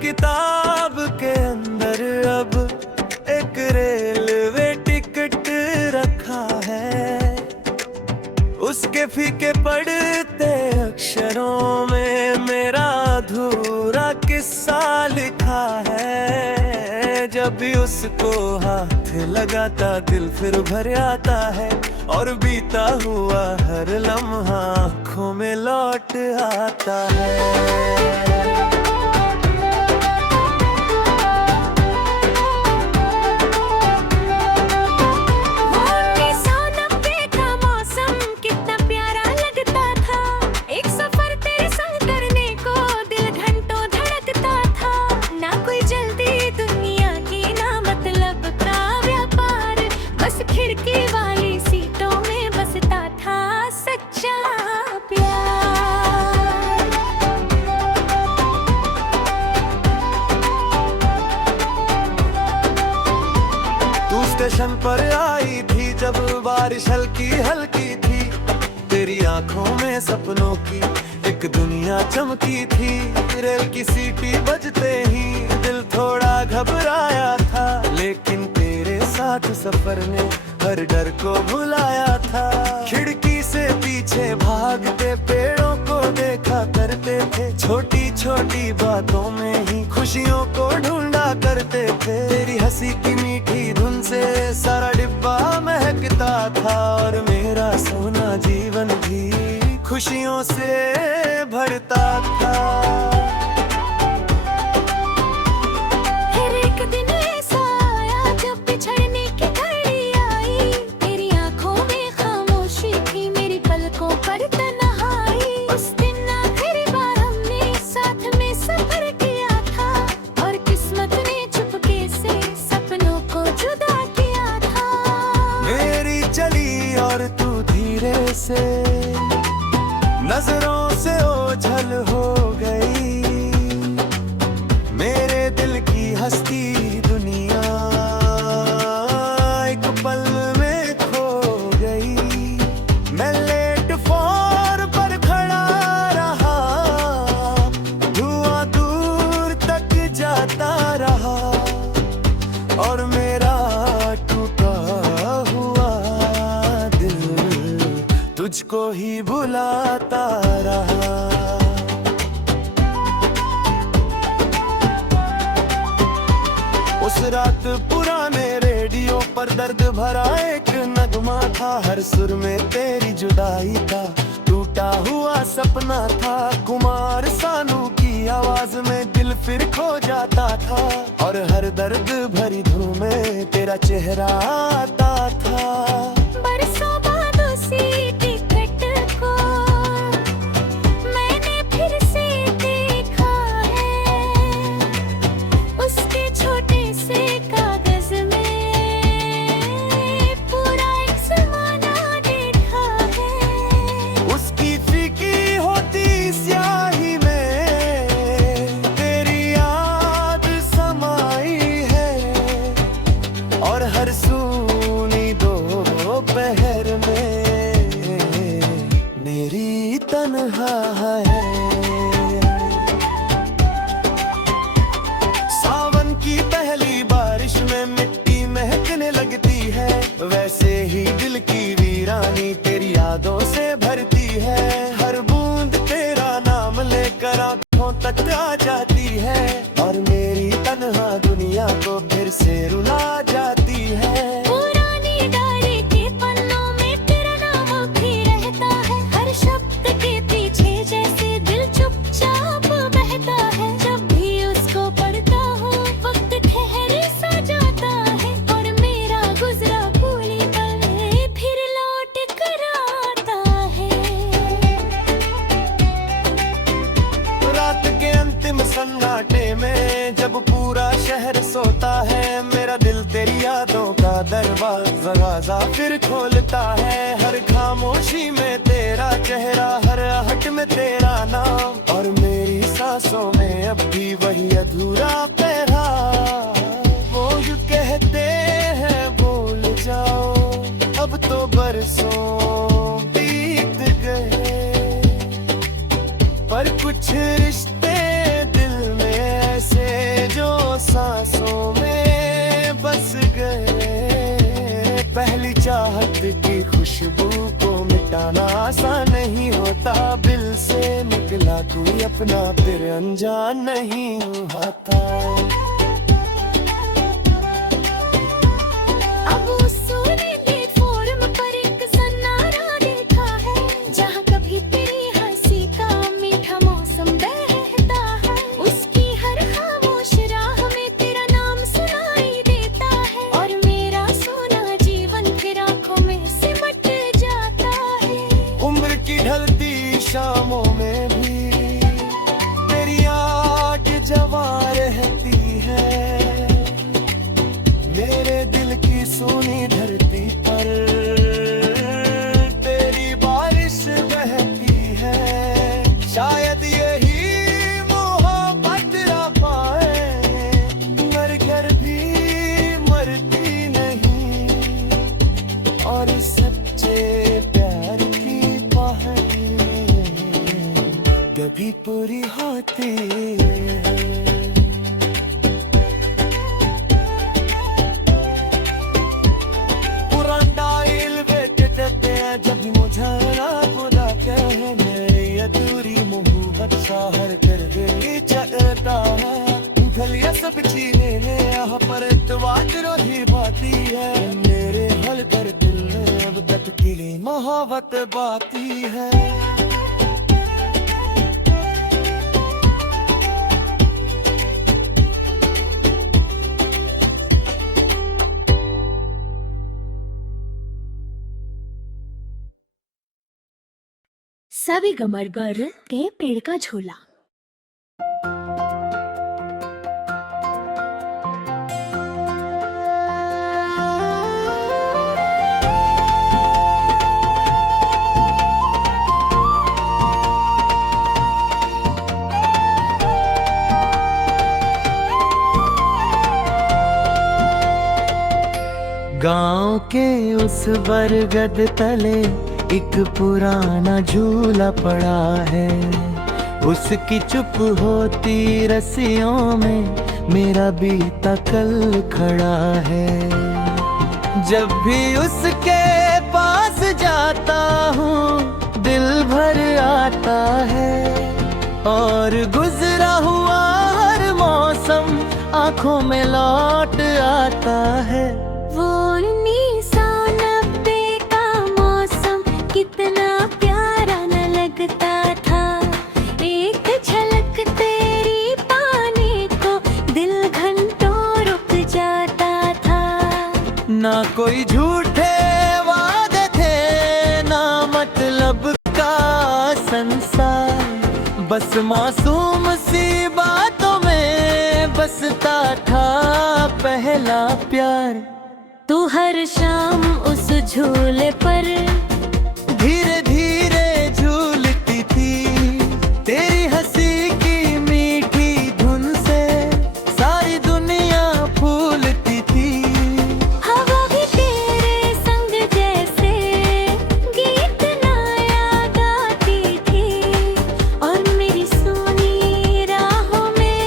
किताब के अंदर अब एक रेलवे टिकट रखा है। उसके फीके पढ़ते अक्षरों में मेरा अधूरा किस्सा लिखा है। जब भी उसको हाथ लगाता दिल फिर भर आता है, और बीता हुआ हर लम्हा आँखों में लौट आता है। स्टेशन पर आई थी जब बारिश हल्की हल्की थी, तेरी आंखों में सपनों की एक दुनिया चमकी थी। रेल की सीटी बजते ही दिल थोड़ा घबराया था, लेकिन तेरे साथ सफर ने हर डर को भुलाया था। खिड़की से पीछे भागते पेड़ों को देखा करते थे, छोटी छोटी बातों में ही खुशियों को ढूंढा करते थे। तेरी हंसी की मीठी धुन से सारा डिब्बा महकता था, और मेरा सोना जीवन भी खुशियों से भरता था। और तू धीरे से नजरों से ओझल हो गई, मेरे दिल की हंसती दुनिया एक पल में खो गई। मैं प्लेटफॉर्म पर खड़ा रहा, धुआं दूर तक जाता रहा, और मेरा तुझको ही बुलाता रहा। उस रात पुराने रेडियो पर दर्द भरा एक नगमा था, हर सुर में तेरी जुदाई का टूटा हुआ सपना था। कुमार सानू की आवाज में दिल फिर खो जाता था, और हर दर्द भरी धुन में तेरा चेहरा आता था। हर सूनी दोपहर में मेरी तन्हा है। सावन की पहली बारिश में मिट्टी महकने लगती है, वैसे ही दिल की वीरानी तेरी यादों से भरती है। हर बूंद तेरा नाम लेकर आंखों तक आ जाती है, और मेरी तन्हा दुनिया को फिर से रुला जाती है। पुरानी डायरी के पन्नों में तेरा नाम भी रहता है, हर शब्द के पीछे जैसे दिल चुपचाप बहता है। जब भी उसको पढ़ता हूँ वक्त ठहरे सा जाता है, और मेरा गुजरा भूली पल फिर लौट कर आता है। रात के अंतिम सन्नाटे में जब पूरा शहर सोता है, मेरा दिल तेरी यादों का दरवाजा फिर खोलता है। हर खामोशी में तेरा चेहरा, हर आहट में तेरा नाम, और मेरी सांसों में अब भी वही अधूरा पैगाम। वो जो कहते हैं भूल जाओ, अब तो बरसों बीत गए, पर कुछ रिश्ते दिल में ऐसे खुशबू को मिटाना आसान नहीं होता, दिल से निकला कोई अपना फिर अनजान नहीं होता। अब उसने प्लेटफॉर्म पर एक सन्नाटा देखा है, जहाँ कभी तेरी हंसी का मीठा मौसम बहता है। उसकी हर खामोश राह में तेरा नाम सुनाई देता है, और मेरा सोना जीवन फिर आंखों में सिमट जाता है। उम्र की ढलती शामों में भी तेरी याद जवां रहती है, मेरे दिल की सोनी धरती पर तेरी बारिश बहती है। शायद यही मोहब्बत ना पाए, मर कर भी मरती नहीं, और सच्चे प्यार की पहाड़ी कभी पूरी होती है। जब मुझे खुदा कहे मेरी अधूरी मोहब्बत साहर कर दे चलता है। गलियां सब चीरे यहाँ पर इतवाद रोधी बाती है, मेरे हल पर दिल में अब तक की मोहब्बत बाती है। सभी गमरगर के पेड़ का झूला। गांव के उस बरगद तले एक पुराना झूला पड़ा है, उसकी चुप होती रस्सियों में मेरा बीता कल खड़ा है। जब भी उसके पास जाता हूँ दिल भर आता है, और गुजरा हुआ हर मौसम आंखों में लौट आता है। वो 1990 का मौसम कितना प्यारा न लगता था, एक झलक तेरी पाने को दिल घंटों रुक जाता था। ना कोई झूठे वादे थे, ना मतलब का संसार, बस मासूम सी बातों में बसता था पहला प्यार। तू हर शाम उस झूले पर धीरे धीरे झूलती थी, तेरी हंसी की मीठी धुन से सारी दुनिया फूलती थी। हवा भी तेरे संग जैसे गीत नया गाती थी, और मेरी सोनी राहों में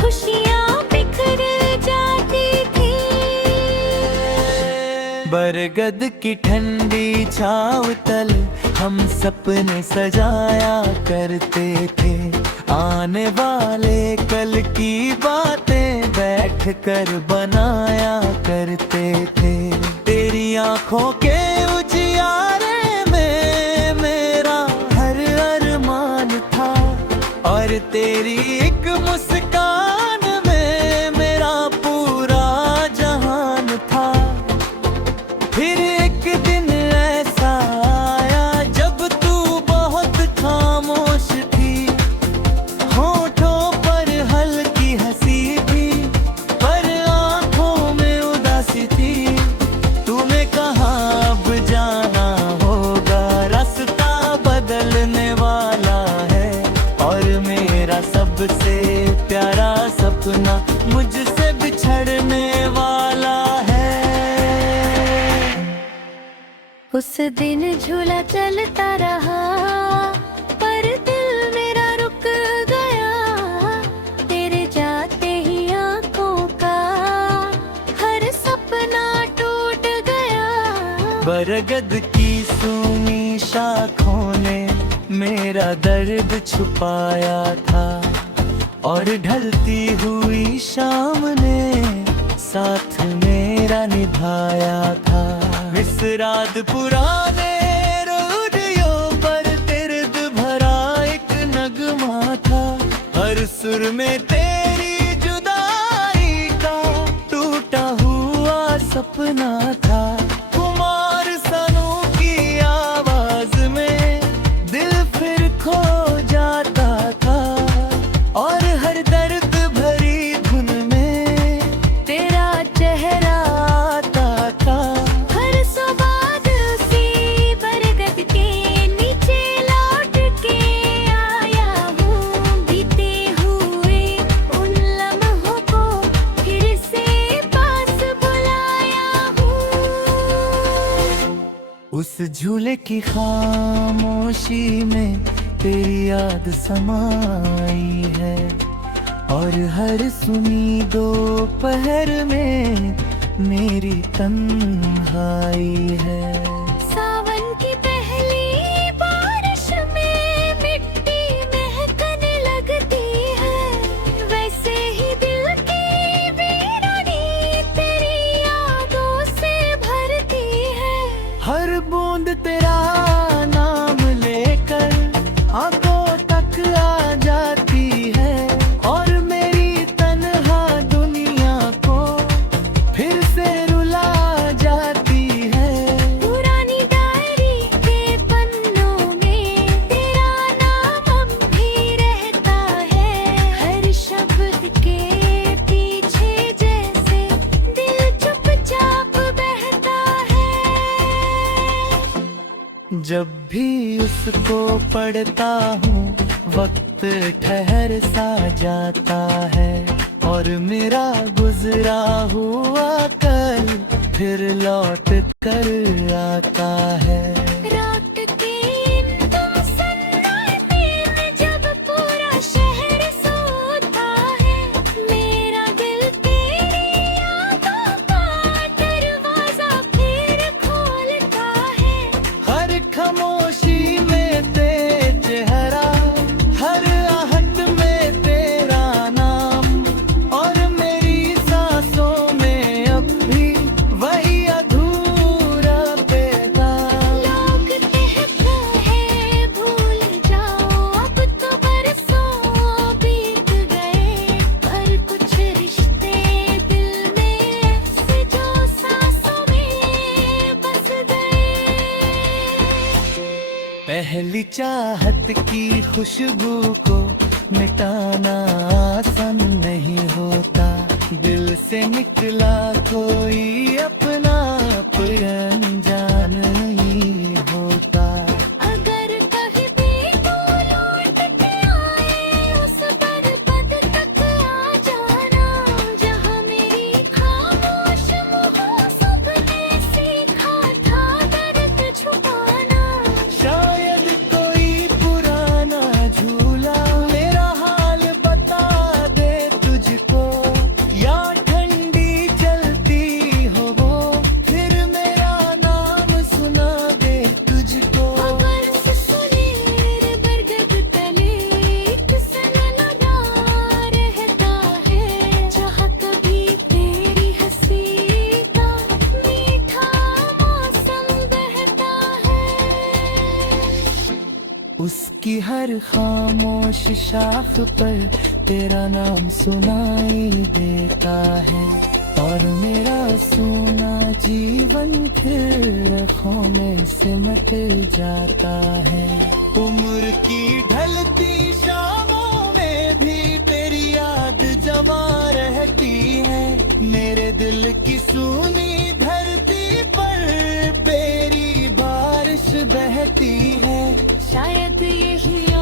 खुशियाँ बिखर जाती थी। बरगद की ठंडी छाँव तले हम सपने सजाया करते थे, आने वाले कल की बातें बैठ कर बनाया करते थे। तेरी आंखों के उजियारे में मेरा हर अरमान था, और तेरी एक मुस्कान में मेरा पूरा जहान था। फिर एक दिन ऐसा आया जब तू बहुत खामोश थी, होठों पर हल्की हंसी थी, पर आंखों में उदासी थी। तूने कहा अब जाना होगा, रास्ता बदलने वाला है, और मेरा सबसे प्यारा सपना मुझसे बिछड़ने वाला है। उस दिन झूला चलता रहा, पर दिल मेरा रुक गया, तेरे जाते ही आंखों का हर सपना टूट गया। बरगद की शाखों ने मेरा दर्द छुपाया था, और ढलती हुई शाम ने साथ मेरा निभाया था। इस रात पुराने रेडियो पर दर्द भरा एक नगमा था, हर सुर में तेरी जुदाई का टूटा हुआ सपना था। कुमार सानू की आवाज में दिल फिर खो जाता था, और हर दर्द भरी धुन में तेरा चेहरा आता था। हर सुबह उसी बरगद के नीचे लौट के आया हूँ, बीते हुए उन लम्हों को फिर से पास बुलाया हूँ। उस झूले की खामोशी में तेरी याद समाई है, और हर सुनी दोपहर में मेरी तन्हाई है। सावन की पहली बारिश में मिट्टी महकने लगती है, वैसे ही दिल की वीरानी तेरी यादों से भरती है। हर बूंद तेरा नाम लेकर आंखों तक आ जाती है, और मेरी तन्हा दुनिया को फिर से रुला जाती है। पुरानी डायरी के पन्नों में तेरा नाम अब भी रहता है, हर शब्द के पीछे जैसे दिल चुपचाप बहता है। जब भी उसको पढ़ता हूँ वक्त ठहर सा जाता है, और मेरा गुजरा हुआ कल फिर लौट कर आता है। रात के इन तुम सन्नाटे में जब पूरा शहर सोता है, मेरा दिल तेरी यादों का दरवाजा फिर खोलता है। हर खामोशी में तेरा चेहरा, हर आहट में तेरा नाम, और मेरी सांसों में अब भी वही अधूरा पैगाम। लोग कहते हैं भूल जाओ, अब तो बरसों बीत गए, पर कुछ रिश्ते दिल में ऐसे जो सांसों में बस गए। पहली चाहत की खुशबू को मिटाना आसान नहीं होता, दिल से निकला कोई अपना अनजान नहीं होता। अगर कहीं भी तू लौट के आए, उस बरपद तक आ जाना, जहाँ मेरी खामोश मुहासब ने सीखा था दर्द छुपाना। शायद कोई पुराना झूला मेरा हाल बता दे तुझको, या ठंडी चलती हो वो फिर मेरा नाम सुना दे तुझको। अगर से सुनेर बरगद तले एक सननरा रहता है, जहाँ कभी तेरी हंसी का मीठा मौसम बहता है। उसकी हर खामोश शाख पर तेरा नाम सुनाई देता है, और मेरा सोना जीवन फिर आँखों में सिमट जाता है। उम्र की ढलती शामों में भी तेरी याद जवा रहती है, मेरे दिल की सूनी धरती पर तेरी बारिश बहती है। शायद यही